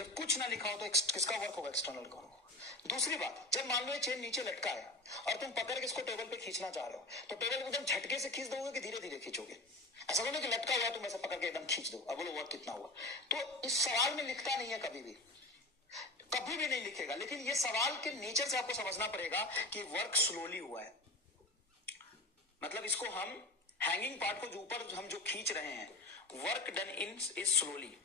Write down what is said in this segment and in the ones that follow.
जब कुछ ना लिखा हो तो किसका वर्क होगा? एक्सटर्नल का होगा। दूसरी बात, जब मान लो ये चेन नीचे लटका है और तुम पकड़ के इसको टेबल पे खींचना चाह रहे हो, तो टेबल को एकदम झटके से खींच दोगे कि धीरे धीरे खींचोगे? ऐसा नहीं कि लटका हुआ तुम ऐसा पकड़ के एकदम खींच दो, अब बोलो वर्क कितना हुआ। तो इस सवाल में लिखता नहीं है, कभी भी नहीं लिखेगा, लेकिन ये सवाल के नेचर से आपको समझना पड़ेगा कि वर्क स्लोली हुआ है। मतलब इसको हम हैंगिंग पार्ट को जो ऊपर हम जो खींच रहे हैं, work done in is slowly.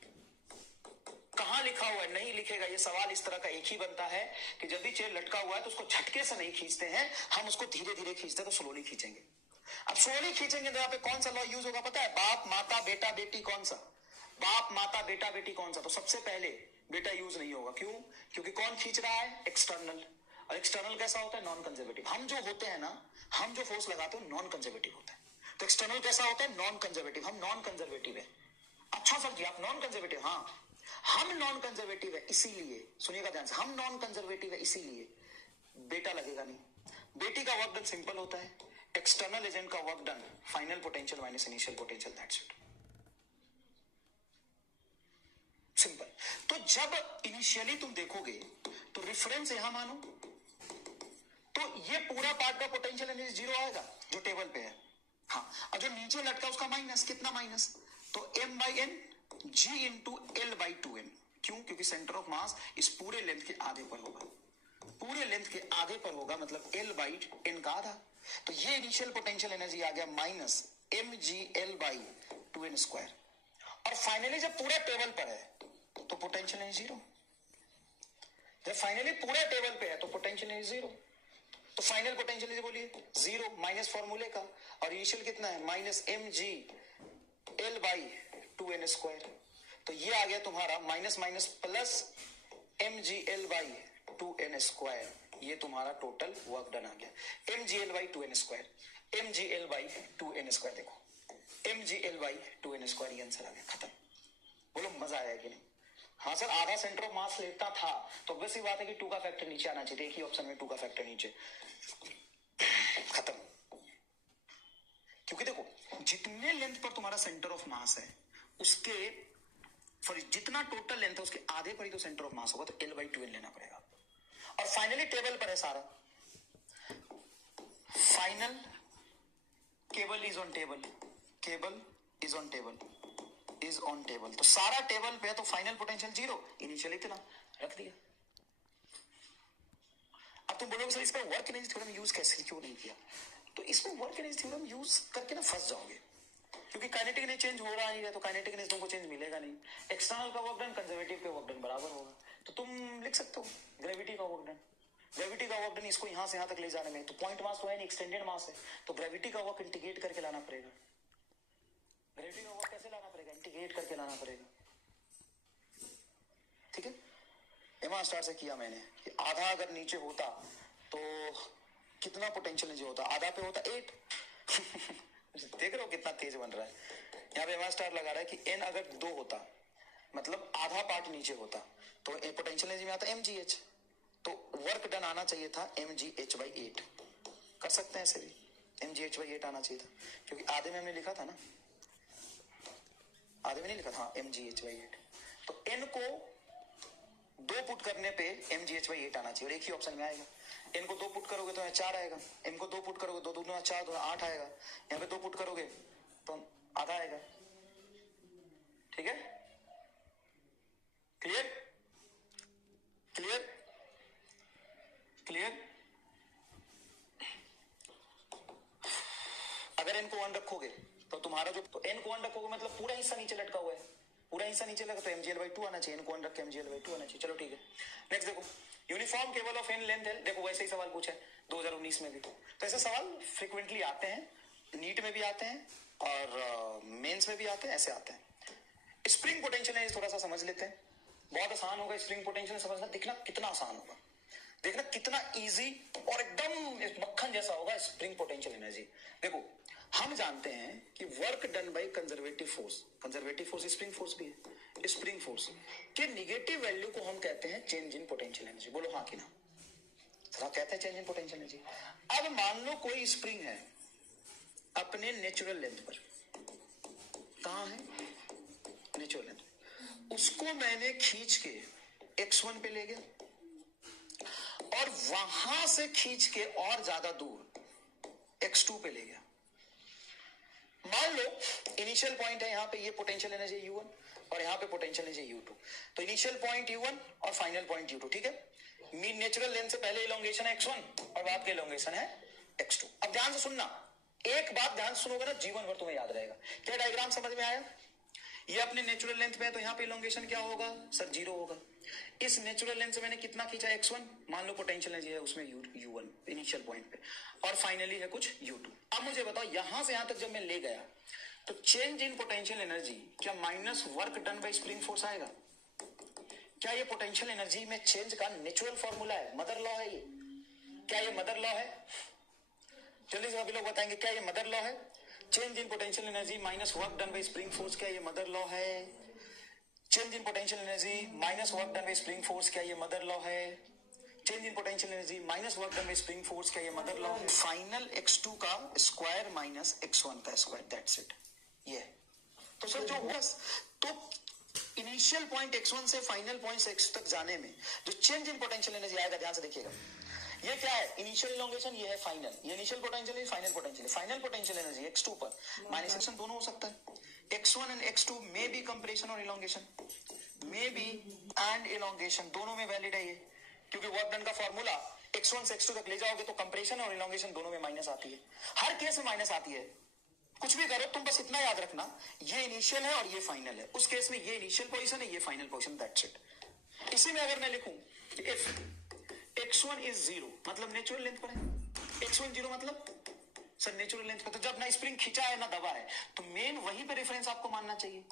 कहां लिखा हुआ है? नहीं लिखेगा। ये सवाल इस तरह का एक ही बनता है कि जब भी चेयर लटका हुआ है तो उसको झटके से नहीं खींचते हैं, हम उसको धीरे धीरे खींचते हैं, तो स्लोली खींचेंगे। अब स्लोली खींचेंगे तो यहाँ पे कौन सा लॉ यूज होगा पता है? बाप माता बेटा बेटी। कौन सा? बाप माता बेटा बेटी। कौन सा? तो सबसे पहले बेटा यूज नहीं होगा। क्यों? क्योंकि कौन खींच रहा है? एक्सटर्नल। और एक्सटर्नल कैसा होता है? Non conservative. हम जो होते हैं ना, हम जो फोर्स लगाते हैं नॉन कंजर्वेटिव होता है। तो एक्सटर्नल कैसा होता है? Non conservative. हम नॉन कंजर्वेटिव है। अच्छा सर जी, आप नॉन कंजर्वेटिव? हाँ, हम नॉन कंजर्वेटिव है, इसीलिए सुनिएगा ध्यान से, हम नॉन कंजर्वेटिव है इसीलिए बेटा लगेगा नहीं। बेटी का वर्क डन सिंपल होता है, एक्सटर्नल एजेंट का work done final potential minus initial potential, that's it, simple. तो जब इनिशियली तुम देखोगे तो रेफरेंस यहां मानो, तो ये पूरा पार्ट का पोटेंशियल एनर्जी जीरो आएगा जो टेबल पे है। हाँ, और जो नीचे लटका उसका माइनस, कितना माइनस? तो m by n g into l by two n. क्यों? क्योंकि सेंटर ऑफ मास इस पूरे लेंथ के आधे पर होगा, पूरे लेंथ के आधे पर होगा, मतलब एल बाई एन का आधा। तो ये इनिशियल पोटेंशियल एनर्जी आ गया minus m G L by two N square. और फाइनली जब पूरा टेबल पर है तो पोटेंशियल एनर्जी जीरो। जब फाइनली पूरा टेबल पे है तो पोटेंशियल एनर्जी जीरो। तो फाइनल पोटेंशियल एनर्जी बोलिए जीरो, माइनस फॉर्मूले का। और इनिशियल कितना है? Minus m G L by two N square. तो ये आ गया तुम्हारा minus minus plus m G L by two N square. ये तुम्हारा टोटल वर्क डन आ गया M G L by two N square, M G L by two N square. देखो M G L by two N square, ये answer आ गया, खत्म। बोलो मजा आया कि नहीं? हाँ सर, आधा सेंटर ऑफ मास लेता था तो ऑब्वियस बात है कि टू का फैक्टर नीचे आना चाहिए। देखिए ऑप्शन में टू का फैक्टर नीचे, खत्म। क्योंकि देखो जितने लेंथ पर तुम्हारा सेंटर ऑफ मास है उसके सॉरी जितना टोटल लेंथ है उसके आधे पर ही तो सेंटर ऑफ मास होगा, तो एल बाई टू एन लेना पड़ेगा। और फाइनली टेबल पर है सारा, final cable is on table, cable is on table, is on table. तो सारा टेबल पे है तो फाइनल पोटेंशियल जीरो, इनिशियल इतना रख दिया। अब तुम बोलोगे सर इसका वर्क एनर्जी थ्योरम यूज कैसे क्यों नहीं किया? तो इसमें वर्क एनर्जी थ्योरम यूज करके ना फंस जाओगे, क्योंकि काइनेटिक एनर्जी चेंज हो रहा नहीं है तो काइनेटिक एनर्जी तुमको चेंज मिलेगा नहीं। एक्सटर्नल का वर्क डन कंजर्वेटिव के वर्क डन बराबर होगा, तो तुम लिख सकते हो ग्रेविटी का वर्क डन। ग्रेविटी का वर्क डन इसको यहां से यहां तक ले जाने में, तो पॉइंट मास तो है नहीं, एक्सटेंडेड मास है, तो ग्रेविटी का वर्क इंटीग्रेट करके लाना पड़ेगा। ग्रेविटी का वर्क कैसे लाना पड़ेगा? इंटीग्रेट करके लाना पड़ेगा, ठीक है। एमा स्टार से किया मैंने कि आधा अगर नीचे होता तो कितना पोटेंशियल एनर्जी होता? आधा पे होता 8 देख रहे हो कितना तेज बन रहा है। यहाँ पे एमा स्टार लगा रहा है कि एन अगर 2 होता मतलब आधा पार्ट नीचे होता तो पोटेंशियल एनर्जी में आता एम जी एच, तो वर्क डन आना चाहिए था एम जी एच बाई 8। कर सकते हैं ऐसे भी, एम जी एच बाई 8 आना चाहिए था, क्योंकि आधे में हमने लिखा था ना, आधे में नहीं लिखा था एम जी एच बाई 8। तो एन को 2 पुट करने पे एम जी एच बाई 8 आना चाहिए, और एक ही ऑप्शन में आएगा। एन को 2 पुट करोगे तो 4 आएगा, एम को 2 पुट करोगे 2 दूना 4 2 8 आएगा, यहाँ पे 2 पुट करोगे तो आधा आएगा, ठीक है। Clear clear clear. अगर एन को 1 रखोगे तो तुम्हारा जो, तो एन को 1 रखोगे मतलब पूरा हिस्सा नीचे लटका हुआ है, पूरा हिस्सा नीचे लगा तो एमजीएल बाई 2 आना चाहिए, एन को 1 रख के एमजीएल बाई 2 आना चाहिए। चलो ठीक है, नेक्स्ट देखो uniform cable of n length है। देखो वैसे ही सवाल पूछा है 2019 में भी, तो ऐसे सवाल फ्रिक्वेंटली आते हैं, नीट में भी आते हैं और मेंस में भी आते हैं, ऐसे आते हैं। स्प्रिंग पोटेंशियल है, थोड़ा सा समझ लेते हैं, बहुत आसान होगा स्प्रिंग पोटेंशियल समझना, दिखना कितना आसान होगा, देखना कितना इजी और एकदम मक्खन जैसा होगा स्प्रिंग पोटेंशियल एनर्जी। देखो हम जानते हैं कि work done by conservative force, conservative force spring force भी है, स्प्रिंग फोर्स के निगेटिव वैल्यू को हम कहते हैं चेंज इन पोटेंशियल एनर्जी। बोलो हाँ कि ना? सर कहते हैं चेंज इन पोटेंशियल एनर्जी। अब मान लो कोई स्प्रिंग है अपने नेचुरल लेंथ पर, कहां है? नेचुरल लेंथ, उसको मैंने खींच के x1 पे ले गया और वहां से खींच के और ज्यादा दूर x2 पे ले गया। मान लो इनिशियल पॉइंट है यहाँ पे, ये पोटेंशियल एनर्जी U1 और यहाँ पे पोटेंशियल एनर्जी U2, तो इनिशियल पॉइंट U1 और फाइनल पॉइंट U2, ठीक है। मीन नेचुरल लेंथ से पहले इलोंगेशन है x1 और बाद के इलोंगेशन है x2। अब ध्यान से सुनना, एक बात ध्यान सुनोगे ना जीवन भर तुम्हें याद रहेगा। क्या डायग्राम समझ में आया? ये अपने नेचुरल लेंथ पे है तो यहाँ पे इलोंगेशन क्या होगा सर? 0 होगा। इस नेचुरल लेंथ से मैंने कितना खींचा? x1, मान लो पोटेंशियल एनर्जी है उसमें U1 इनिशियल पॉइंट पे, और फाइनली है कुछ U2। अब मुझे बताओ यहां से यहां तक जब मैं ले गया तो चेंज इन पोटेंशियल एनर्जी क्या minus work done bye spring force आएगा? क्या ये पोटेंशियल एनर्जी में चेंज का नेचुरल फॉर्मूला है? मदर लॉ है ये? क्या ये मदर लॉ है? जल्दी से अभी लोग बताएंगे, क्या ये मदर लॉ है? Change in potential energy minus work done bye spring force, क्या ये मदर लॉ है? Change in potential energy minus work done bye spring force, क्या ये मदर लॉ है? Change in potential energy minus work done bye spring force, क्या ये mother law है? Final x2 का स्क्वायर माइनस x1 का square, that's it. ये तो सर जो हुआ, तो इनिशियल पॉइंट x1 से फाइनल पॉइंट x तक जाने में जो चेंज इन पोटेंशियल एनर्जी आएगा, ध्यान से देखिएगा, ये क्या है? इनिशियल इलोंगेशन, ये है फाइनल, ये इनिशियल पोटेंशियल है, final potential. Final potential energy x2 पर माइनस x1 दोनों हो सकता है। x1 and x2 may be compression और elongation, may be and elongation, दोनों में वैलिड है ये, क्योंकि वर्क डन का फॉर्मूला x1 से x2 तक ले जाओगे तो कंप्रेशन और इलोंगेशन दोनों में माइनस आती है, हर केस में माइनस आती है। कुछ भी करो तुम बस इतना याद रखना, ये इनिशियल है और ये फाइनल है, उस केस में ये इनिशियल पोजीशन है, ये फाइनल पोजीशन, दैट्स इट। इसी में अगर मैं लिखूं इफ x1 इज 0 मतलब नेचुरल लेंथ पर है, x1 0 मतलब सर नेचुरल लेंथ पर, तो जब ना स्प्रिंग खींचा है ना दबा है, तो मेन वहीं पे रेफरेंस आपको मानना चाहिए,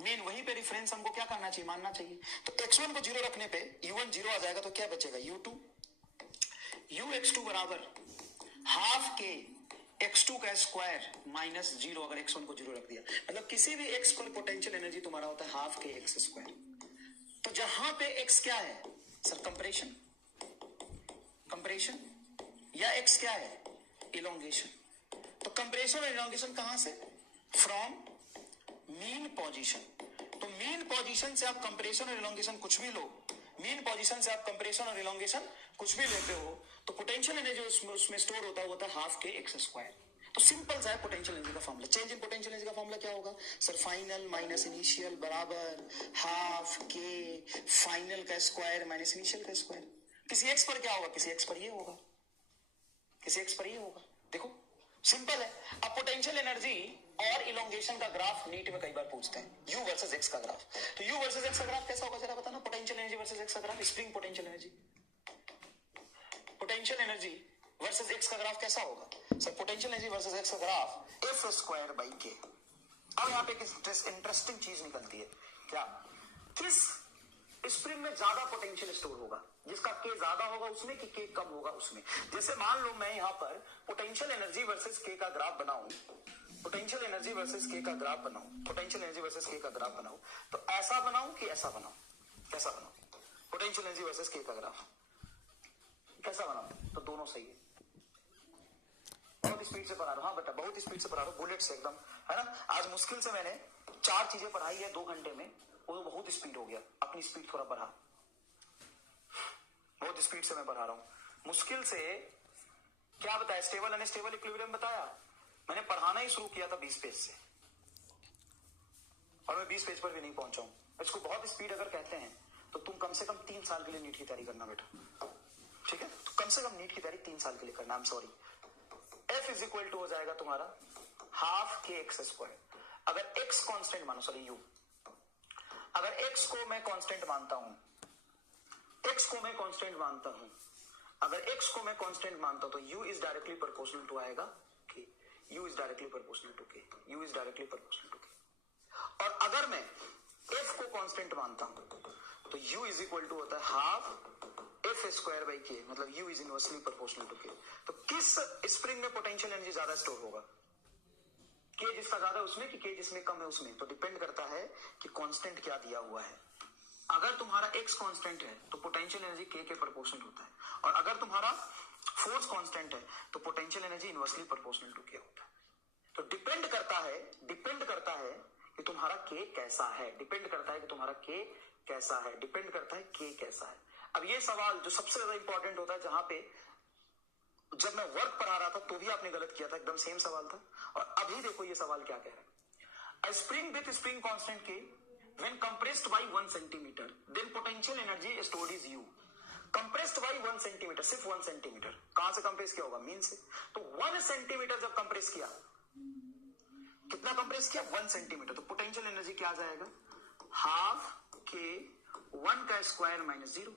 मेन वहीं पे रेफरेंस हमको क्या करना चाहिए? मानना चाहिए। तो x1 को 0 रखने पे U1 0 आ जाएगा, तो क्या बचेगा? U2, Ux2 बराबर हाफ के x2 का स्क्वायर माइनस 0, अगर x1 को 0 रख दिया, मतलब किसी भी x पर पोटेंशियल एनर्जी तुम्हारा होता है हाफ के x स्क्वायर। तो जहां पे x क्या है सर? कंप्रेशन, कंप्रेशन, या x क्या है? इलोंगेशन। तो कंप्रेशन और इलोंगेशन कहां से? From mean position. तो मीन पोजीशन से आप कंप्रेशन और इलोंगेशन कुछ भी लो, मीन पोजीशन से आप कंप्रेशन और इलोंगेशन कुछ भी लेते हो, तो पोटेंशियल एनर्जी उसमें स्टोर होता है हाफ के x स्क्वायर। तो सिंपल सा है पोटेंशियल एनर्जी का formula. Change in potential energy का फॉर्मूला क्या होगा सर? फाइनल माइनस इनिशियल बराबर हाफ के फाइनल का स्क्वायर माइनस इनिशियल का स्क्वायर। किसी x पर क्या होगा? किसी x पर ये होगा, किसी x पर ये होगा। देखो सिंपल है। अब पोटेंशियल एनर्जी और इलोंगेशन का ग्राफ नीट में कई बार पूछते हैं, u वर्सेस x का ग्राफ। तो u वर्सेस x का ग्राफ कैसा होगा जरा बताना? पोटेंशियल एनर्जी वर्सेस x का graph, spring potential energy, potential energy versus x का ग्राफ कैसा होगा sir? Potential energy versus x का graph f square by k। अब यहाँ पे एक इंटरेस्टिंग चीज निकलती है, क्या? किस स्प्रिंग में ज्यादा पोटेंशियल स्टोर होगा? जिसका k ज्यादा होगा उसमें कि k कम होगा उसमें? जैसे मान लो मैं यहाँ पर पोटेंशियल एनर्जी वर्सेस k का ग्राफ बनाऊं, पोटेंशियल एनर्जी वर्सेस k का ग्राफ बनाऊं, पोटेंशियल एनर्जी वर्सेस k का ग्राफ बनाऊं, तो ऐसा बनाऊं कि ऐसा बनाऊं? कैसा बनाऊं? पोटेंशियल एनर्जी वर्सेस k का ग्राफ कैसा बनाऊं? तो दोनों सही है। बहुत स्पीड से पढ़ा रहा हूं, हाँ बेटा बहुत स्पीड से पढ़ा रहा हूं, बुलेट से एकदम, है ना। आज मुश्किल से मैंने 4 चीजें पढ़ाई है 2 घंटे में, वो बहुत स्पीड हो गया। अपनी स्पीड थोड़ा बढ़ा, बहुत स्पीड से मैं पढ़ा रहा हूं। मुश्किल से क्या बताया? स्टेबल अनस्टेबल इक्विलिब्रियम बताया। मैंने पढ़ाना ही शुरू किया था 20 पेज से, और मैं 20 पेज पर भी नहीं पहुंचा हूं। इसको बहुत स्पीड अगर कहते हैं तो तुम कम से कम 3 साल के लिए नीट की तैयारी करना बेटा, ठीक है। तो कम से कम नीट की तैयारी 3 साल के लिए करना। I am sorry. F is equal to हो जाएगा तुम्हारा हाफ के एक्स स्क्वायर। अगर x कांस्टेंट मानो, सॉरी u, अगर x को मैं कांस्टेंट मानता हूं, x को मैं कांस्टेंट मानता हूं, अगर x को मैं कांस्टेंट मानता हूं तो u is directly proportional to आएगा k, u is directly proportional to k, u is directly proportional to k। और अगर मैं f को कांस्टेंट मानता हूं तो u इज इक्वल टू होता है half F square by k, मतलब u is inversely proportional to k। तो किस स्प्रिंग में पोटेंशियल एनर्जी ज्यादा स्टोर होगा? k जिसका ज्यादा उसमें कि k जिसमें कम है उसमें? तो डिपेंड करता है कि कांस्टेंट क्या दिया हुआ है। अगर तुम्हारा x कांस्टेंट है तो पोटेंशियल एनर्जी k के प्रोपोर्शनल होता है, और अगर तुम्हारा फोर्स कांस्टेंट है तो potential energy inversely proportional to k होता है। तो डिपेंड करता है कि तुम्हारा k कैसा है, डिपेंड करता है कि तुम्हारा k कैसा है, डिपेंड करता है के कैसा है। अब ये सवाल जो सबसे ज्यादा इंपॉर्टेंट होता है, जहां पे जब मैं वर्क पढ़ा रहा था तो भी आपने गलत किया था, एकदम सेम सवाल था, और अभी देखो ये सवाल क्या कह रहा है। A spring with spring constant K when compressed by 1 centimeter then potential energy stored is U। Compressed by 1 centimetre, सिर्फ 1 सेंटीमीटर। कहां से कंप्रेस किया होगा? मीन से। तो 1 सेंटीमीटर जब कंप्रेस किया, कितना कंप्रेस किया? 1 सेंटीमीटर। तो पोटेंशियल एनर्जी क्या आ जाएगा? हाफ के 1 का स्क्वायर माइनस 0।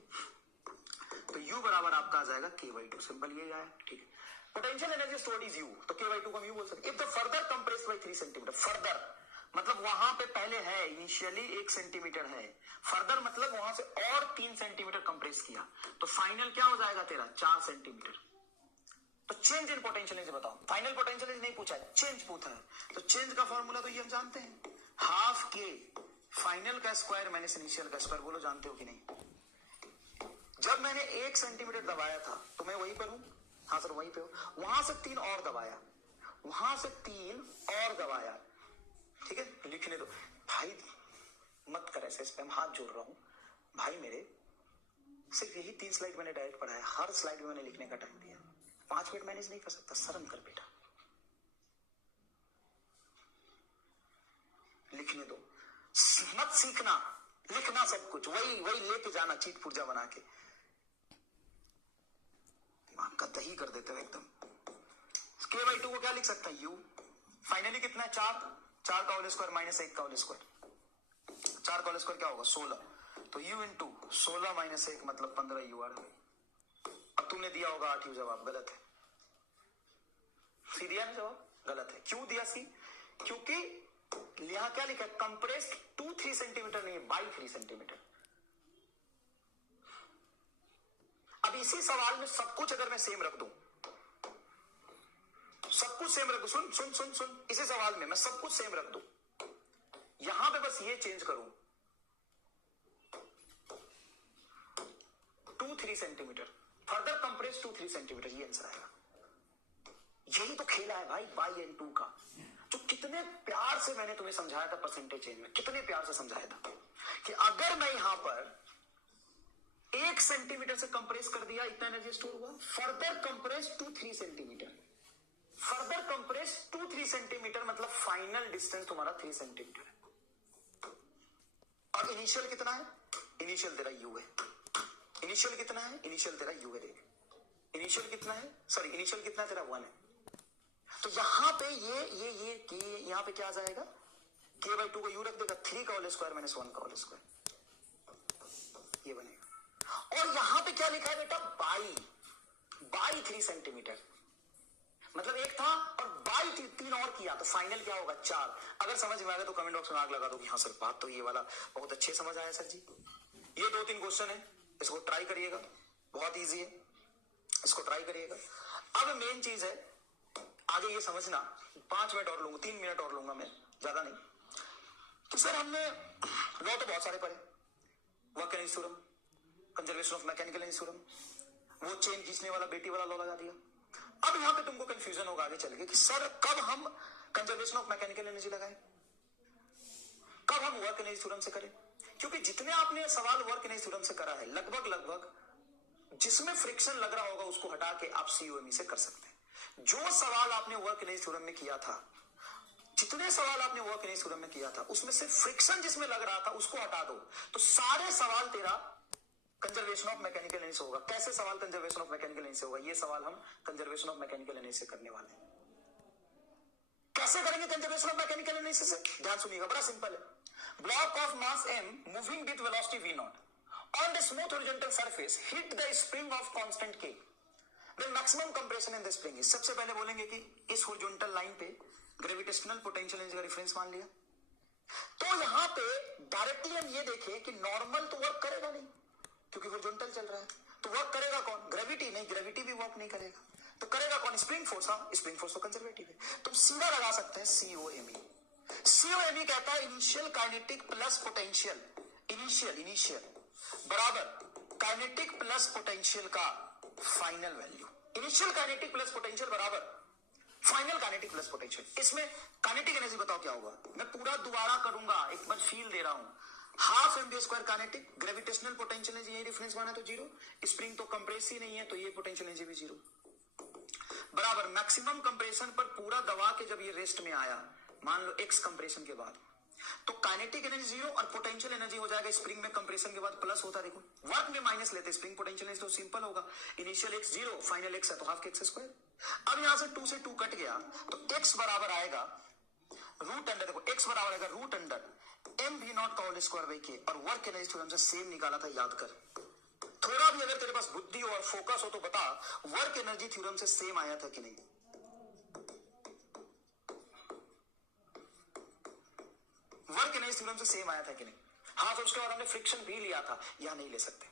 तो U बराबर आपका आ जाएगा K/2। सिंपल ये आया, ठीक है। Potential energy stored is U, तो K/2 को हम U बोल सकते। If the further compressed by 3 centimetre, further मतलब वहां पे पहले है, इनिशियली 1 सेंटीमीटर है, फर्दर मतलब वहां से और 3 सेंटीमीटर कंप्रेस किया, तो फाइनल क्या हो जाएगा तेरा? 4 सेंटीमीटर। तो चेंज इन पोटेंशियल एनर्जी बताओ। फाइनल पोटेंशियल एनर्जी नहीं पूछा है, चेंज पूछा है। तो चेंज का फॉर्मूला तो ये हम जानते हैं, हाफ के फाइनल का स्क्वायर माइनस इनिशियल का स्क्वायर। बोलो जानते हो कि नहीं? जब मैंने 1 सेंटीमीटर दबाया था तो मैं वहीं पर हूं, हाँ सर वहीं पे हूं। वहां से 3 और दबाया, वहां से 3 और दबाया, ठीक है। लिखने दो भाई, मत कर ऐसे, इस पे मैं हाथ जोड़ रहा हूं भाई मेरे। सिर्फ यही 3 स्लाइड मैंने डायरेक्ट पढ़ा है, हर स्लाइड में मैंने लिखने का टाइम दिया। 5 मिनट मैनेज नहीं कर सकता, शर्म कर बेटा। लिखने दो, मत सीखना, लिखना सब कुछ, वही वही लेके जाना, चीट पुर्जा बना के दिमाग का दही कर देते हो एकदम। K/2 को क्या लिख सकता है? U। फाइनली कितना है? 4 का होल स्क्वायर माइनस 1 का होल स्क्वायर। 4 का होल स्क्वायर क्या होगा? 16। तो U इंटू 16 माइनस 1 मतलब 15 U। अब तुमने दिया होगा 8 U, जवाब गलत है। सी दिया ना जवाब? गलत है। क्यों दिया सी? क्योंकि यहां क्या लिखा है? कंप्रेस्ड टू 3 सेंटीमीटर नहीं है, बाई 3 सेंटीमीटर। अब इसी सवाल में सब कुछ अगर मैं सेम रख दूं, सब कुछ सेम रख दूं, सुन सुन सुन सुन, इसी सवाल में मैं सब कुछ सेम रख दूं, यहां पे बस ये चेंज करूं 2-3 सेंटीमीटर, फर्दर कंप्रेस 2-3 सेंटीमीटर, ये आंसर आएगा। यही तो खेला है भाई बाई एंड टू का, जो कितने प्यार से मैंने तुम्हें समझाया था परसेंटेज चेंज में, कितने प्यार से समझाया था कि अगर मैं यहां पर 1 सेंटीमीटर से कंप्रेस कर दिया, इतना एनर्जी स्टोर हुआ, further compress 2-3 centimetre, further compress 2-3 centimetre मतलब फाइनल डिस्टेंस तुम्हारा 3 सेंटीमीटर है। और इनिशियल कितना है? इनिशियल तेरा U है। इनिशियल कितना है? इनिशियल तेरा U है। देख इनिशियल कितना है, सॉरी इनिशियल कितना तेरा 1 है। तो यहां पे ये यहां पे क्या आ जाएगा? K/2 को U रख देगा, 3 का होल स्क्वायर माइनस 1 का होल स्क्वायर, ये बनेगा। और यहां पे क्या लिखा है बेटा? बाई 3 सेंटीमीटर, मतलब 1 था और बाई 3 और किया, तो फाइनल क्या होगा? 4। अगर समझ में आ गया तो कमेंट बॉक्स में आग लगा दो कि हाँ सर बात तो ये वाला बहुत अच्छे समझ आया सर जी। ये 2-3 क्वेश्चन है, इसको ट्राई करिएगा, बहुत इजी है, इसको ट्राई करिएगा। अब मेन चीज है, आगे ये समझना, 5 मिनट और लूंगा, 3 मिनट और लूंगा मैं, ज्यादा नहीं। तो सर हमने लॉ तो बहुत सारे पढ़े, work energy theorem, conservation of mechanical energy theorem, वो चेन खींचने वाला बेटी वाला लॉ लगा दिया। अब यहां पे तुमको कंफ्यूजन होगा आगे चल के कि सर कब हम कंजर्वेशन ऑफ मैकेनिकल एनर्जी लगाएं, कब हम वर्क एनर्जी थ्योरम से करें, क्योंकि जितने आपने सवाल वर्क एनर्जी थ्योरम से करा है, लगभग जिसमें फ्रिक्शन लग रहा होगा उसको हटा के आप सीओएमई से कर सकते हैं। जो सवाल आपने वर्क एनर्जी थ्योरम में किया था, जितने सवाल आपने वर्क एनर्जी थ्योरम में किया था, उसमें से फ्रिक्शन जिसमें लग रहा था उसको हटा दो, तो सारे सवाल तेरा कंजर्वेशन ऑफ मैकेनिकल एनर्जी से होगा। कैसे सवाल कंजर्वेशन ऑफ मैकेनिकल एनर्जी से होगा? ये सवाल हम कंजर्वेशन ऑफ मैकेनिकल एनर्जी से करने वाले हैं। कैसे करेंगे कंजर्वेशन ऑफ मैकेनिकल एनर्जी से? ध्यान सुनिएगा, बड़ा सिंपल है। Block of mass m moving with velocity v0 on the smooth horizontal surface hit the spring of constant k, then maximum compression in the spring is। सबसे पहले बोलेंगे कि इस हॉरिजॉन्टल लाइन पे ग्रेविटेशनल पोटेंशियल एनर्जी का reference मान लिया, तो यहां पे डायरेक्टली हम ये देखें कि नॉर्मल तो वर्क करेगा नहीं, क्योंकि हॉरिजॉन्टल चल रहा है, तो वर्क करेगा कौन? ग्रेविटी नहीं, ग्रेविटी भी वर्क नहीं करेगा, तो करेगा कौन? Spring force. हाँ, स्प्रिंग फोर्स तो कंजर्वेटिव है, तुम सीधा लगा सकते हैं सीओएमई। सीओएमई कहता है initial kinetic plus potential, initial बराबर काइनेटिक प्लस पोटेंशियल का final value. Initial kinetic plus potential बराबर फाइनल काइनेटिक प्लस पोटेंशियल। इसमें काइनेटिक एनर्जी बताओ क्या होगा? मैं पूरा दोबारा करूंगा, एक बार फील दे रहा हूं। Half m v square kinetic, gravitational potential energy यही डिफरेंस माना तो जीरो, स्प्रिंग तो कंप्रेस ही नहीं है तो ये पोटेंशियल एनर्जी भी जीरो, बराबर मैक्सिमम कंप्रेशन पर पूरा दबा के जब ये रेस्ट में आया, मान लो एक्स कंप्रेशन के बाद, तो काइनेटिक एनर्जी जीरो और पोटेंशियल एनर्जी हो जाएगा स्प्रिंग में कंप्रेशन के बाद प्लस होता, देखो वर्क में माइनस लेते, स्प्रिंग पोटेंशियल एनर्जी तो सिंपल होगा, initial x zero, final x है तो हाफ के एक्स स्क्वायर। अब यहां से 2 से 2 कट गया तो एक्स बराबर आएगा रूट अंडर, देखो एक्स बराबर आएगा root under m v not का होल स्क्वायर बाई के, और वर्क एनर्जी थ्योरम से सेम निकाला था, याद कर। थोड़ा भी अगर तेरे पास बुद्धि हो और फोकस हो तो बता वर्क एनर्जी थ्योरम से सेम आया था कि नहीं। वर्क एनर्जी थ्योरम से सेम आया था कि नहीं। हाँ, तो उसके बाद हमने फ्रिक्शन भी लिया था, यहां नहीं ले सकते।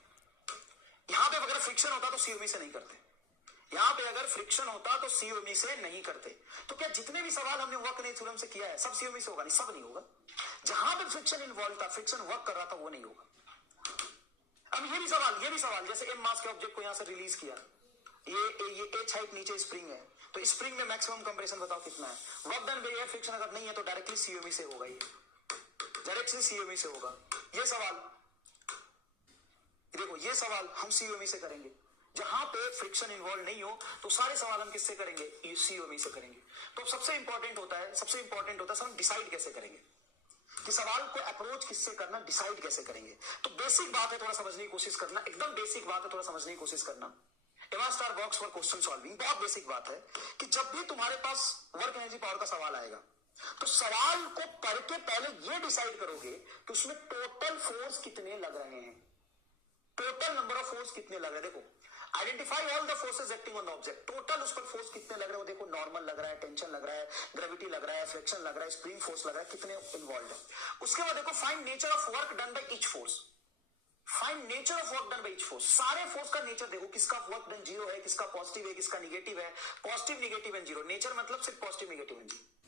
यहां पे अगर फ्रिक्शन होता तो सीओमी से नहीं करते, यहां पे अगर फ्रिक्शन होता तो सीओमी से नहीं करते। तो क्या जितने भी सवाल हमने वर्क एनर्जी थ्योरम से किया है सब सीओमी से होगा? नहीं, सब नहीं होगा। जहां पे फ्रिक्शन इन्वॉल्व था, फ्रिक्शन वर्क कर रहा था, वो नहीं होगा। अब ये भी सवाल जैसे एम मास के ऑब्जेक्ट को यहां से रिलीज किया, ये एच हाइट नीचे स्प्रिंग है, तो स्प्रिंग में मैक्सिमम कंप्रेशन बताओ कितना है, work done by air, friction अगर नहीं है तो डायरेक्टली सीओमी से होगा, ये डायरेक्टली सीओमी से होगा। ये सवाल देखो, ये सवाल हम सीओमी से करेंगे। जहां पे फ्रिक्शन इन्वॉल्व नहीं हो तो सारे सवाल हम किससे करेंगे? सीओमी से करेंगे। तो सबसे इंपॉर्टेंट होता है हम डिसाइड कैसे करेंगे कि सवाल को अप्रोच किससे करना, डिसाइड कैसे करेंगे। तो बेसिक बात है, थोड़ा समझने की कोशिश करना, एकदम बेसिक बात है, थोड़ा समझने की कोशिश करना। एमा star box for question solving, बहुत बेसिक बात है कि जब भी तुम्हारे पास वर्क एनर्जी पावर का सवाल आएगा तो सवाल को पढ़ के पहले ये डिसाइड करोगे कि उसमें टोटल फोर्स कितने लग रहे हैं, टोटल नंबर ऑफ फोर्स कितने लग रहे हैं। देखो, identify all the forces acting on the object, total उस पर फोर्स कितने लग रहे हैं वो देखो, नॉर्मल लग रहा है, टेंशन लग रहा है, ग्रेविटी लग रहा है, फ्रिक्शन लग रहा है, स्प्रिंग फोर्स लग रहा है, कितने इन्वॉल्व है। उसके बाद देखो, find nature of work done by each force, find nature of work done by each force, सारे फोर्स का नेचर देखो, किसका वर्क डन जीरो है, किसका पॉजिटिव है, किसका निगेटिव है, positive negative and zero. Nature मतलब सिर्फ positive negative and zero.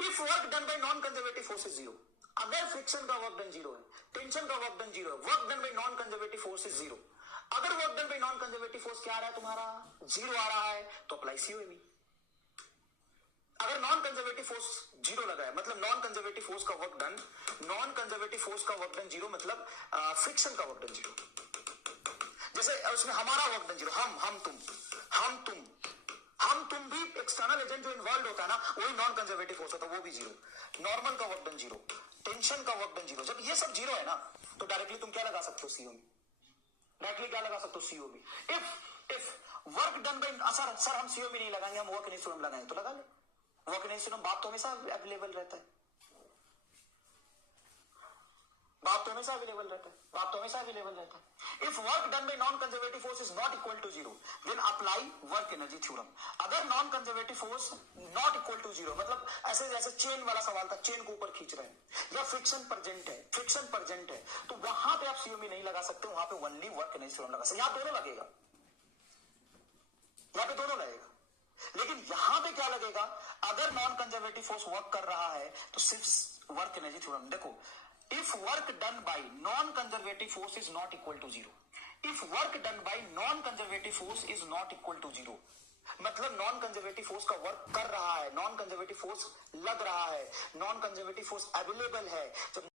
If work done by non conservative force is zero, अगर फ्रिक्शन का वर्क डन जीरो है, टेंशन का वर्क डन जीरो है, work done by non conservative force is zero. अगर work done by non conservative force क्या आ रहा है तुम्हारा? जीरो आ रहा है, तो अप्लाई सीओएमई। अगर नॉन कंजर्वेटिव फोर्स जीरो लगा है मतलब नॉन कंजर्वेटिव फोर्स का work done, non conservative force का वर्क डन जीरो मतलब फ्रिक्शन का वर्क डन जीरो। जैसे उसमें हमारा वर्क डन जीरो, हम तुम भी एक्सटर्नल एजेंट जो इन्वॉल्व होता है ना, वही नॉन कंजर्वेटिव फोर्स होता है, वो भी जीरो। नॉर्मल का वर्क डन जीरो, टेंशन का वर्क डन जीरो। जब ये सब जीरो है ना तो डायरेक्टली तुम क्या लगा सकते हो? सीओमी। डायरेक्टली क्या लगा सकते हो? COM. If work done by sir हम सीओमी नहीं लगाएंगे, हम वर्क एनर्जी थ्योरम लगाएंगे, तो लगा ले। वर्क एनर्जी थ्योरम बात तो हमेशा अवेलेबल रहता है, बात तो हमेशा अवेलेबल रहता है। If work done by non conservative force is not equal to zero, then apply work energy theorem. अगर non conservative force not equal to zero मतलब ऐसे जैसे चेन वाला सवाल था, चेन को ऊपर खींच रहे हैं या फ्रिक्शन प्रेजेंट है, तो वहां पे आप सीओमी नहीं लगा सकते, वहां पे ओनली वर्क एनर्जी थ्योरम लगा सकते। यहां दोनों लगेगा, यहां पे दोनों लगेगा, लेकिन यहां पे क्या लगेगा? अगर नॉन कंजर्वेटिव फोर्स वर्क कर रहा है तो सिर्फ वर्क एनर्जी थ्योरम। देखो, if work done by non-conservative force is not equal to zero, if work done by non-conservative force is not equal to zero, मतलब नॉन कंजर्वेटिव फोर्स का work कर रहा है, नॉन कंजर्वेटिव फोर्स लग रहा है, non conservative force available है। जब